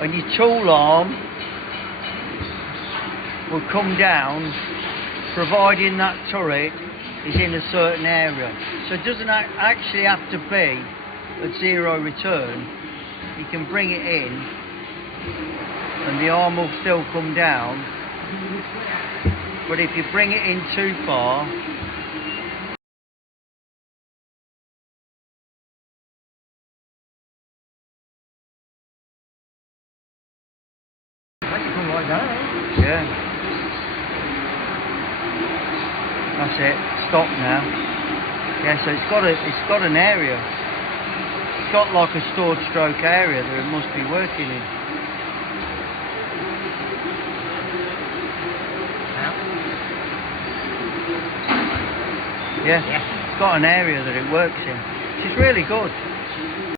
and your tool arm will come down, providing that turret is in a certain area. So it doesn't actually have to be at zero return. You can bring it in and the arm will still come down, but if you bring it in too far, yeah, that's it, stop now. Yeah, so it's got an area. It's got like a stored stroke area that it must be working in. Yeah, it's got an area that it works in, which is really good.